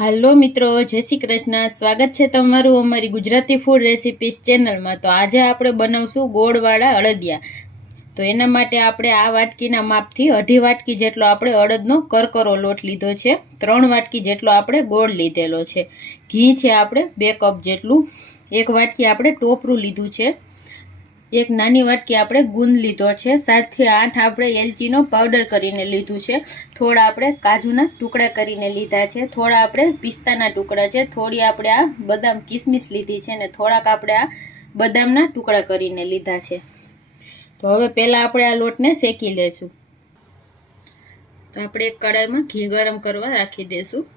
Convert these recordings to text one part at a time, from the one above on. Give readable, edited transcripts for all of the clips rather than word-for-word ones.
હાલો મિત્રો, જય શ્રી કૃષ્ણ. સ્વાગત છે તમારું અમારી ગુજરાતી ફૂડ રેસિપીસ ચેનલમાં. તો આજે આપણે બનાવશું ગોળવાળા અડદિયા. તો એના માટે આપણે આ વાટકીના માપથી 1.5 વાટકી જેટલો આપણે અડદનો કરકરો લોટ લીધો છે. 3 વાટકી જેટલો આપણે ગોળ લીધેલો છે. ઘી છે આપણે 2 કપ જેટલું. 1 વાટકી આપણે ટોપરું લીધું છે. 1 નાની વાટકી આપણે ગુંદ લીધો છે. 7 થી 8 આપણે એલચીનો પાવડર કરીને લીધું છે. થોડા આપણે કાજુના ટુકડા કરીને લીધા છે. થોડા આપણે પિસ્તાના ટુકડા છે. થોડી આપણે આ બદામ કિસમિસ લીધી છે અને થોડાક આપણે આ બદામના ટુકડા કરીને લીધા છે. તો હવે પહેલાં આપણે આ લોટને શેકી લેશું. તો આપણે એક કડાઈમાં ઘી ગરમ કરવા રાખી દઈશું.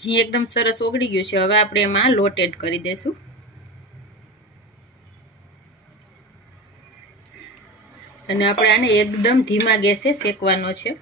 ઘી એકદમ સરસ ઓગળી ગયું છે. હવે આપણે એમાં લોટ એડ કરી દઈશું. અને આપણે આને એકદમ ધીમા ગેસે શેકવાનો છે.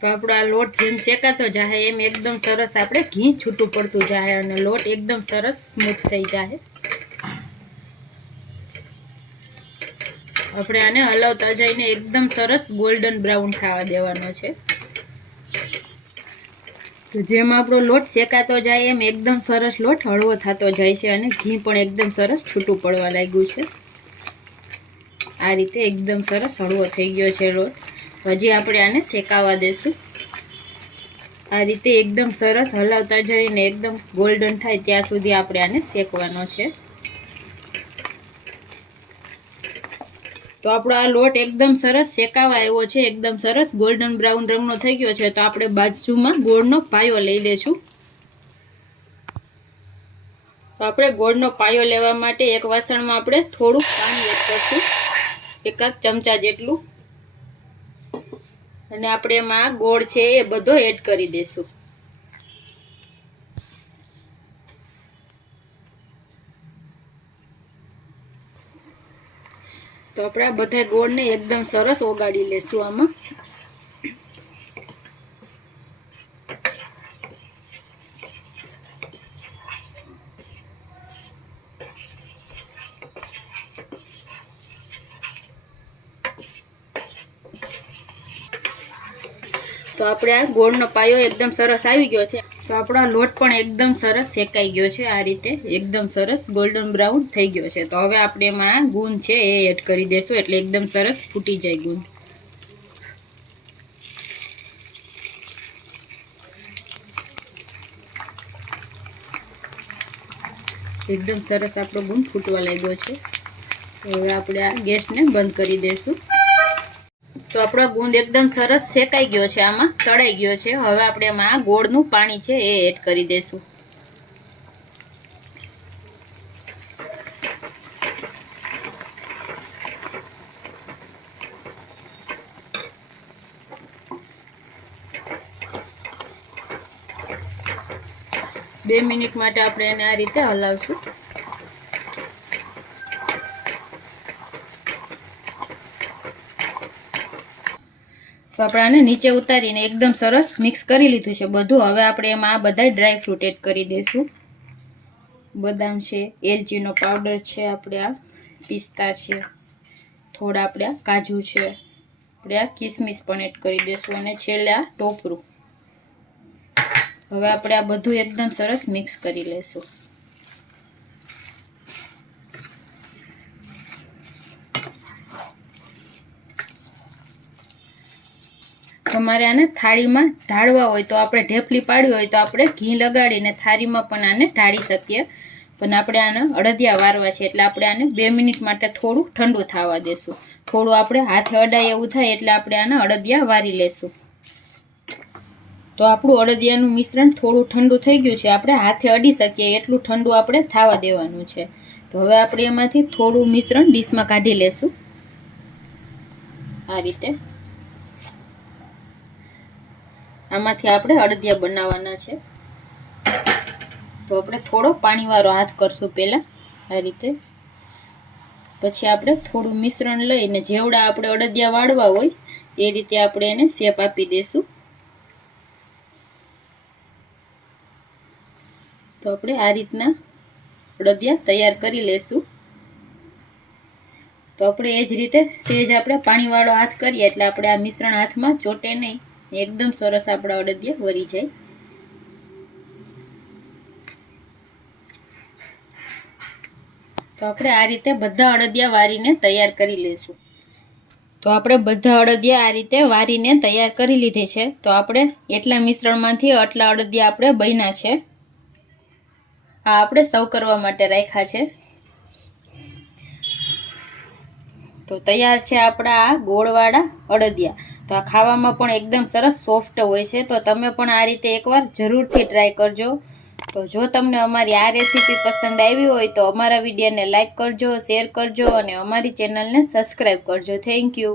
તો આપણો આ લોટ જેમ શેકાતો જાય એમ એકદમ સરસ આપણે ઘી છૂટું પડતું જાય અને લોટ એકદમ સરસ સ્મૂથ થઈ જાય. આપણે આને હલાવતા જઈને એકદમ સરસ ગોલ્ડન બ્રાઉન થવા દેવાનો છે. તો જેમ આપણો લોટ શેકાતો જાય એમ એકદમ સરસ લોટ હળવો થતો જાય છે અને ઘી પણ એકદમ સરસ છૂટું પડવા લાગ્યું છે. આ રીતે એકદમ સરસ હળવો થઈ ગયો છે લોટ. હજી આપણે આને શેકાવા દેશું. આ રીતે એકદમ સરસ હલાવતા જઈને એકદમ ગોલ્ડન થાય ત્યાં સુધી આપણે આને શેકવાનો છે. તો આપણો આ લોટ એકદમ સરસ શેકાવા આવ્યો છે. એકદમ સરસ ગોલ્ડન બ્રાઉન રંગનો થઈ ગયો છે. તો આપણે બાજુમાં ગોળનો પાયો લઈ લેશું. તો આપણે ગોળનો પાયો લેવા માટે એક વાસણમાં આપણે થોડું પાણી એડ કરશું, 1 ચમચા જેટલું. અને આપણે એમાં ગોળ છે એ બધો એડ કરી દઈશું. તો આપણે આ બધા ગોળને એકદમ સરસ ઓગાળી લેશું આમાં. તો આપણે આ ગોળનો પાયો એકદમ સરસ આવી ગયો છે. તો આપણો લોટ પણ એકદમ સરસ શેકાઈ ગયો છે. આ રીતે એકદમ સરસ ગોલ્ડન બ્રાઉન થઈ ગયો છે. તો હવે આપણે એમાં ગુંદ છે એ એડ કરી દઈશું એટલે એકદમ સરસ ફૂટી જાય ગુંદ. એકદમ સરસ આપણો ગુંદ ફૂટવા લાગ્યો છે. હવે આપણે આ ગેસને બંધ કરી દઈશું. તો આપણો ગુંદ એકદમ સરસ શેકાઈ ગયો છે, આમાં તળાઈ ગયો છે. હવે આપણે એમાં ગોળનું પાણી છે એ એડ કરી દઈશું. બે મિનિટ માટે આપણે એને આ રીતે હલાવશું. તો આપણે આને નીચે ઉતારીને એકદમ સરસ મિક્સ કરી લીધું છે બધું. હવે આપણે એમાં આ બધા ડ્રાય ફ્રૂટ એડ કરી દઈશું. બદામ છે, એલચીનો પાવડર છે, આપણે આ પિસ્તા છે, થોડા આપણે આ કાજુ છે, આપણે આ કિસમિસ પણ એડ કરી દઈશું અને છેલ્લે આ ટોપરું. હવે આપણે આ બધું એકદમ સરસ મિક્સ કરી લઈશું. તમારે આને થાળીમાં ઢાળવા હોય તો આપણે ઢેફલી પાડવી હોય તો આપણે ઘી લગાડીને થાળીમાં પણ આને ઢાળી શકીએ. પણ આપણે આને અડદિયા વારવા છે એટલે આપણે આને 2 મિનિટ માટે થોડું ઠંડુ થવા દેશું. થોડું આપણે હાથે અડાય એવું થાય એટલે આપણે આને અડદિયા વારી લેશું. તો આપણું અડદિયાનું મિશ્રણ થોડું ઠંડુ થઈ ગયું છે. આપણે હાથે અડી શકીએ એટલું ઠંડુ આપણે થવા દેવાનું છે. તો હવે આપણે એમાંથી થોડું મિશ્રણ ડીશમાં કાઢી લેશું. આ રીતે આમાંથી આપણે અડદિયા બનાવવાના છે. તો આપણે થોડો પાણીવાળો હાથ કરશું પહેલાં આ રીતે. પછી આપણે થોડું મિશ્રણ લઈને જેવડા આપણે અડદિયા વાળવા હોય એ રીતે આપણે એને શેપ આપી દઈશું. તો આપણે આ રીતના અડદિયા તૈયાર કરી લેશું. તો આપણે એ જ રીતે સેજ આપણે પાણીવાળો હાથ કરીએ એટલે આપણે આ મિશ્રણ હાથમાં ચોટે નહીં, એકદમ સરસ આપણા અડદિયા વળી જાય. તો આપણે આ રીતે બધા અડદિયા વારીને તૈયાર કરી લઈશું. તો આપણે બધા અડદિયા આ રીતે વારીને તૈયાર કરી લીધી છે. તો આપણે એટલા મિશ્રણમાંથી આટલા અડદિયા આપણે બન્યા છે. આ આપણે સર્વ કરવા માટે રાખ્યા છે. તો તૈયાર છે આપણા આ ગોળવાળા અડદિયા. તો આ ખાવામાં પણ એકદમ સરસ સોફ્ટ હોય છે. તો તમે પણ આ રીતે એકવાર જરૂરથી ટ્રાય કરજો. તો જો તમને અમારી આ રેસીપી પસંદ આવી હોય તો અમારા વિડીયોને લાઈક કરજો, શેર કરજો અને અમારી ચેનલને સબસ્ક્રાઈબ કરજો. Thank you.